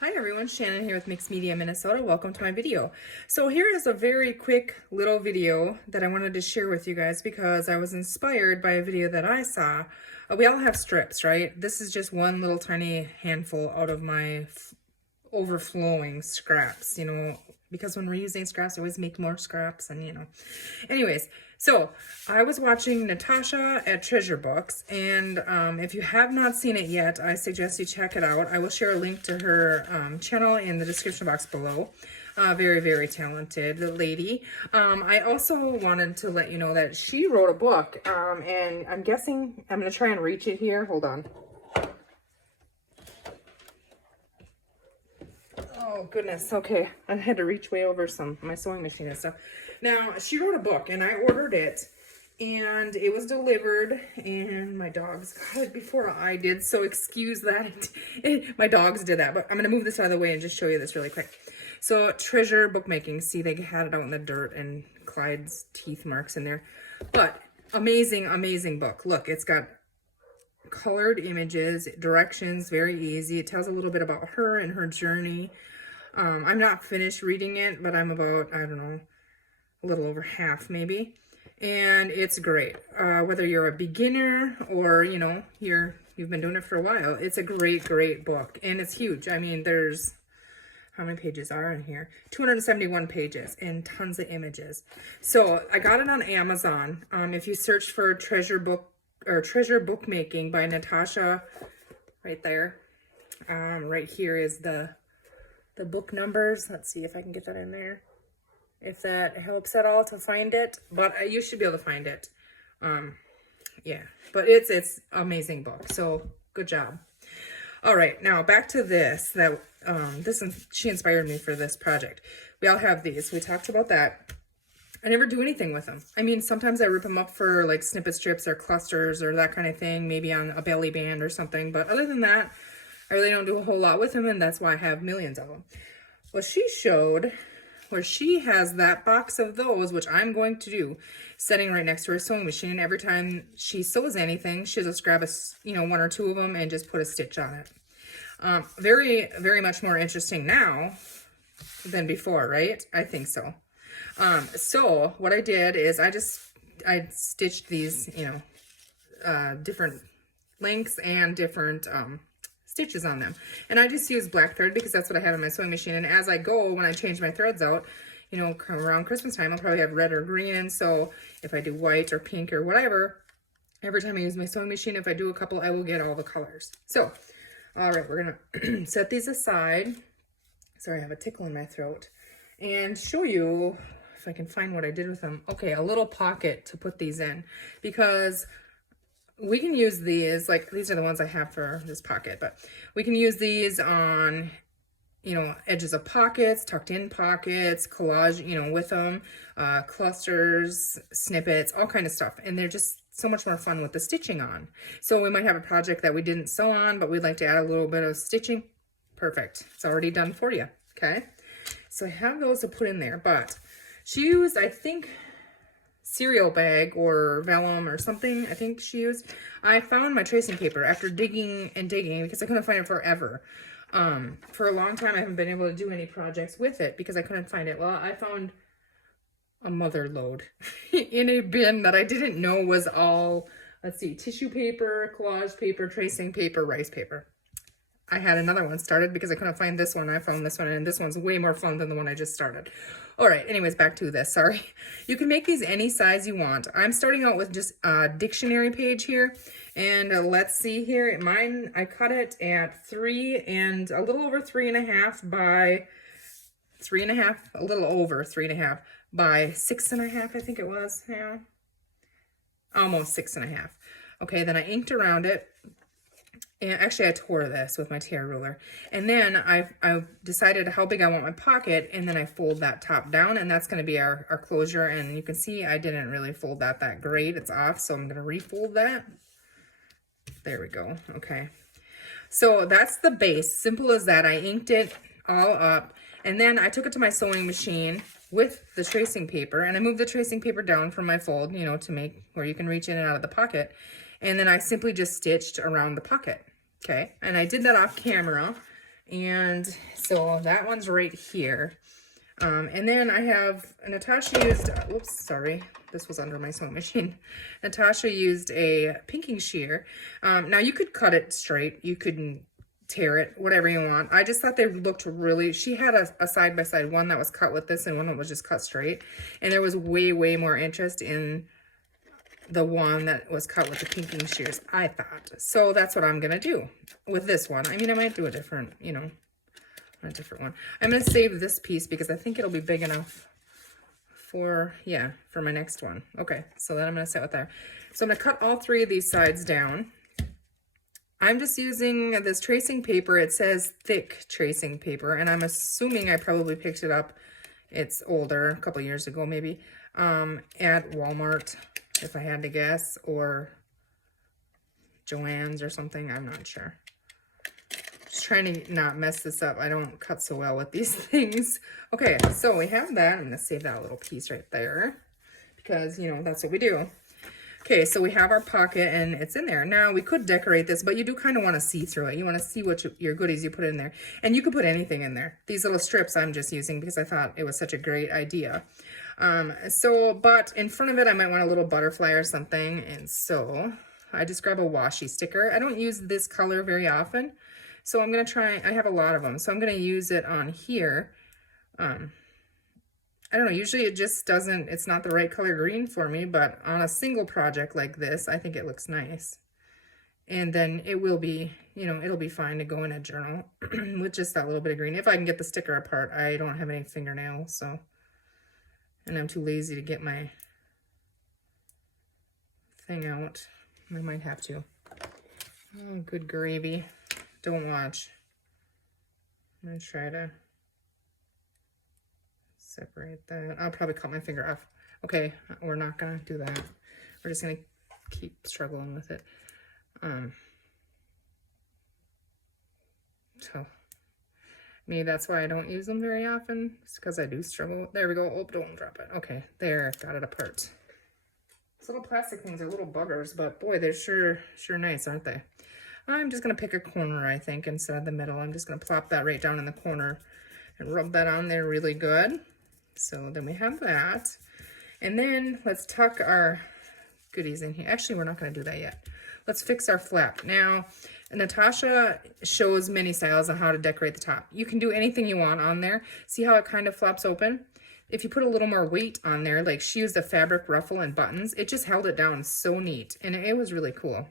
Hi everyone, Shannon here with Mixed Media Minnesota. Welcome to my video. So here is a very quick little video that I wanted to share with you guys because I was inspired by a video that I saw. We all have strips, right? This is just one little tiny handful out of my overflowing scraps, because when we're using scraps, I always make more scraps and. Anyways, so I was watching Natasa at Treasure Books, and if you have not seen it yet, I suggest you check it out. I will share a link to her channel in the description box below. Very, very talented lady. I also wanted to let you know that she wrote a book, and I'm guessing, I'm going to try and reach it here. Hold on. Oh goodness, okay. I had to reach way over my sewing machine and stuff. Now, she wrote a book and I ordered it and it was delivered and my dogs got it before I did, so excuse that. My dogs did that, but I'm gonna move this out of the way and just show you this really quick. So, Treasure Bookmaking, see they had it out in the dirt and Clyde's teeth marks in there. But, amazing, amazing book. Look, it's got colored images, directions, very easy. It tells a little bit about her and her journey. I'm not finished reading it, but I'm about, I don't know, a little over half maybe. And it's great. Whether you're a beginner or, you've been doing it for a while, it's a great, great book. And it's huge. I mean, there's, how many pages are in here? 271 pages and tons of images. So I got it on Amazon. If you search for Treasure Bookmaking by Natasa, right there. Right here is the book numbers. Let's see if I can get that in there, if that helps at all to find it, but you should be able to find it. Yeah, but it's amazing book, so good job. All right, now back to this. She inspired me for this project. We all have these. We talked about that. I never do anything with them. I mean, sometimes I rip them up for like snippet strips or clusters or that kind of thing, maybe on a belly band or something, but other than that, I really don't do a whole lot with them, and that's why I have millions of them. Well, she showed where she has that box of those, which I'm going to do, sitting right next to her sewing machine. Every time she sews anything, she'll just grab one or two of them and just put a stitch on it. Very, very much more interesting now than before, right? I think so. So what I did is I stitched these, different lengths and different, stitches on them, and I just use black thread because that's what I have in my sewing machine. And as I go, when I change my threads out, around Christmas time, I'll probably have red or green. So if I do white or pink or whatever, every time I use my sewing machine, if I do a couple, I will get all the colors. So, all right, we're gonna set these aside. Sorry, I have a tickle in my throat, and show you if I can find what I did with them. Okay, a little pocket to put these in, because we can use these, like these are the ones I have for this pocket, but we can use these on, edges of pockets, tucked in pockets, collage, with them, clusters, snippets, all kind of stuff. And they're just so much more fun with the stitching on. So we might have a project that we didn't sew on, but we'd like to add a little bit of stitching. Perfect. It's already done for you. Okay. So I have those to put in there, but she used, I think, cereal bag or vellum or something, I think she used. I found my tracing paper after digging and digging because I couldn't find it forever. For a long time, I haven't been able to do any projects with it because I couldn't find it. Well, I found a mother load in a bin that I didn't know was all, let's see, tissue paper, collage paper, tracing paper, rice paper. I had another one started because I couldn't find this one. I found this one, and this one's way more fun than the one I just started. All right, anyways, back to this, sorry. You can make these any size you want. I'm starting out with just a dictionary page here, and let's see here. Mine, I cut it at 3 and a little over 3.5 by 3.5, a little over 3.5 by 6.5, I think it was, yeah. Almost 6.5. Okay, then I inked around it. And actually, I tore this with my tear ruler. And then I decided how big I want my pocket, and then I fold that top down, and that's going to be our closure. And you can see I didn't really fold that great. It's off, so I'm going to refold that. There we go. Okay. So that's the base. Simple as that. I inked it all up, and then I took it to my sewing machine with the tracing paper, and I moved the tracing paper down from my fold, to make where you can reach in and out of the pocket. And then I simply just stitched around the pocket. Okay, and I did that off camera, And so that one's right here. And then I have, Natasha used, whoops, sorry, this was under my sewing machine. Natasha used a pinking shear. Now you could cut it straight, you could tear it, whatever you want. I just thought they looked really, she had a side-by-side, one that was cut with this and one that was just cut straight. And there was way, way more interest in the one that was cut with the pinking shears, I thought. So that's what I'm gonna do with this one. I mean, I might do a different, you know, a different one. I'm going to save this piece because I think it'll be big enough for, yeah, for my next one. Okay, so then I'm going to set with there. So I'm going to cut all 3 of these sides down. I'm just using this tracing paper. It says thick tracing paper, and I'm assuming I probably picked it up. It's older, a couple years ago maybe, at Walmart, if I had to guess, or Joann's or something. I'm not sure. Just trying to not mess this up. I don't cut so well with these things. Okay, so we have that. I'm going to save that little piece right there because, you know, that's what we do. Okay, so we have our pocket and it's in there. Now, we could decorate this, but you do kind of want to see through it. You want to see what your goodies you put in there. And you could put anything in there. These little strips I'm just using because I thought it was such a great idea. But in front of it, I might want a little butterfly or something. And so I just grab a washi sticker. I don't use this color very often. So I'm going to try, I have a lot of them, so I'm going to use it on here. I don't know, usually it just doesn't, it's not the right color green for me, but on a single project like this, I think it looks nice. And then it will be, you know, it'll be fine to go in a journal with just that little bit of green. If I can get the sticker apart, I don't have any fingernails, so. And I'm too lazy to get my thing out. I might have to. Oh, good gravy. Don't watch. I'm going to try to separate that. I'll probably cut my finger off. Okay, we're not going to do that. We're just going to keep struggling with it. So, maybe that's why I don't use them very often. It's because I do struggle. There we go. Oh, don't drop it. Okay, there, got it apart. These little plastic things are little buggers, but boy, they're sure nice, aren't they? I'm just going to pick a corner, I think, instead of the middle. I'm just going to plop that right down in the corner and rub that on there really good. So then we have that. And then let's tuck our goodies in here. Actually, we're not going to do that yet. Let's fix our flap. Now, Natasha shows many styles on how to decorate the top. You can do anything you want on there. See how it kind of flaps open? If you put a little more weight on there, like she used a fabric ruffle and buttons, it just held it down so neat. And it was really cool.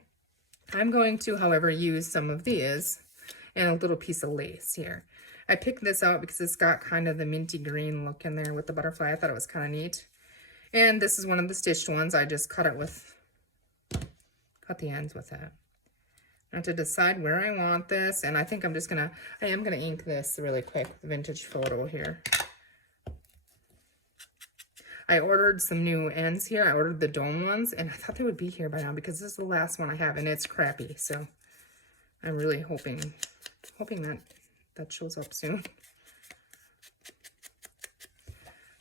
I'm going to, however, use some of these and a little piece of lace here. I picked this out because it's got kind of the minty green look in there with the butterfly. I thought it was kind of neat. And this is one of the stitched ones. I just cut the ends with that. Now to decide where I want this, and I think I am gonna ink this really quick with Vintage Photo here. I ordered some new ends here. I ordered the dome ones, and I thought they would be here by now because this is the last one I have, and it's crappy. So I'm really hoping that shows up soon.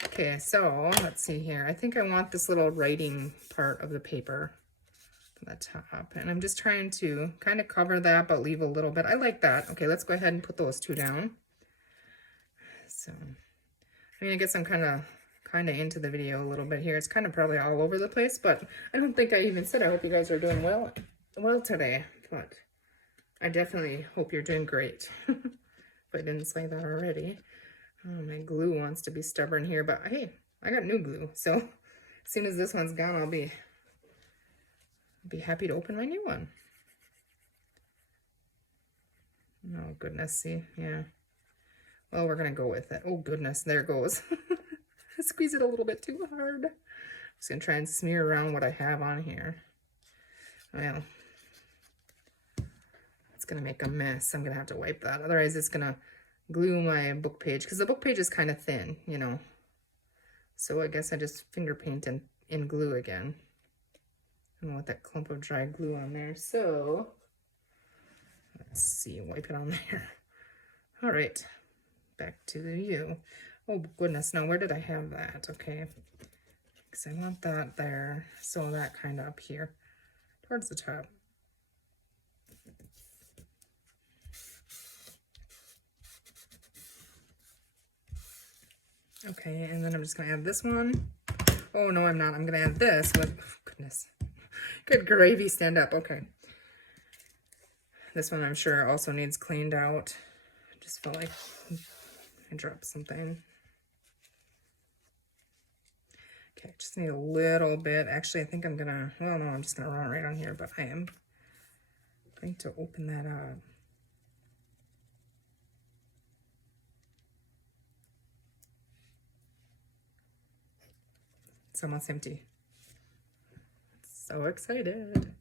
Okay, so let's see here. I think I want this little writing part of the paper on the top, and I'm just trying to kind of cover that, but leave a little bit. I like that. Okay, let's go ahead and put those 2 down. So I'm gonna get some kind of into the video a little bit here. It's kind of probably all over the place, but I don't think I even said I hope you guys are doing well today, but I definitely hope you're doing great. If I didn't say that already. Oh, my glue wants to be stubborn here, but hey, I got new glue, so as soon as this one's gone, I'll be happy to open my new one. Oh goodness, see, yeah. Well, we're gonna go with it. Oh goodness, there it goes. I squeeze it a little bit too hard. I'm just gonna try and smear around what I have on here. Well, it's gonna make a mess. I'm gonna have to wipe that. Otherwise, it's gonna glue my book page because the book page is kind of thin, you know. So I guess I just finger paint in glue again. I don't want that clump of dry glue on there. So let's see, wipe it on there. All right, back to the view. Oh goodness, now where did I have that? Okay, because I want that there, so that kind of up here towards the top. Okay, and then I'm just gonna add this one. Oh, no, I'm not. I'm gonna add this with, oh, goodness. Good gravy, stand up. Okay. This one I'm sure also needs cleaned out. I just felt like I dropped something. Okay, just need a little bit. Actually, I think I'm gonna, well, no, I'm just gonna run it right on here, but I am going to open that up. It's almost empty. So excited.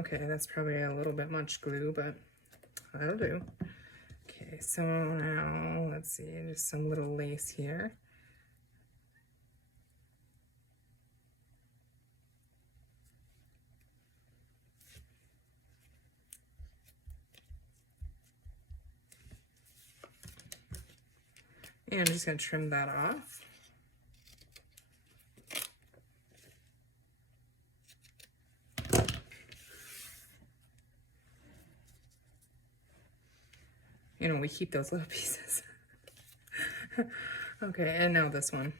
Okay, that's probably a little bit much glue, but that'll do. Okay, so now let's see, just some little lace here. And I'm just going to trim that off. You know, we keep those little pieces. Okay, and now this one.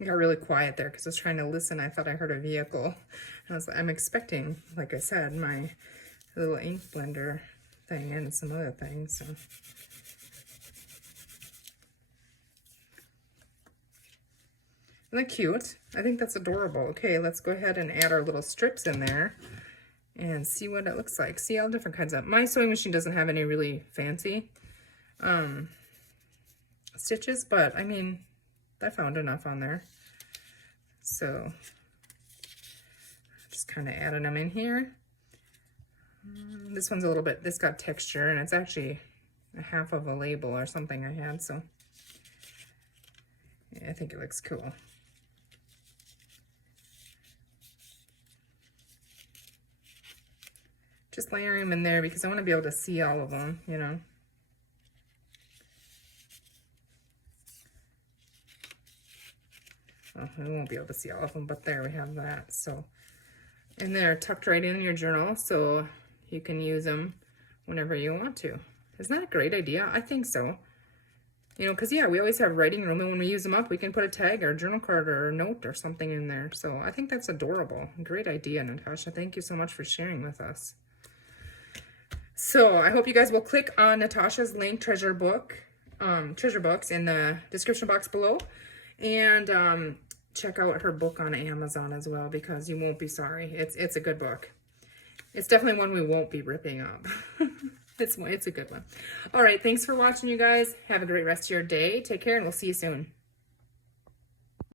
It got really quiet there because I was trying to listen. I thought I heard a vehicle. I'm expecting, like I said, my little ink blender thing and some other things. So. Isn't that cute? I think that's adorable. Okay, let's go ahead and add our little strips in there and see what it looks like. See all different kinds of... My sewing machine doesn't have any really fancy stitches, but I mean, I found enough on there. So, just kind of adding them in here. This one's a little bit, this got texture, and it's actually a half of a label or something I had, so yeah, I think it looks cool. Just layering them in there because I want to be able to see all of them, you know. Well, we won't be able to see all of them, but there we have that. So, and they're tucked right in your journal, so you can use them whenever you want to. Isn't that a great idea? I think so. You know, because, yeah, we always have writing room, and when we use them up, we can put a tag or a journal card or a note or something in there. So I think that's adorable. Great idea, Natasha. Thank you so much for sharing with us. So I hope you guys will click on Natasha's link, treasure books in the description box below. And check out her book on Amazon as well, because you won't be sorry. It's a good book. It's definitely one we won't be ripping up. It's a good one. All right, thanks for watching, you guys. Have a great rest of your day. Take care, and we'll see you soon.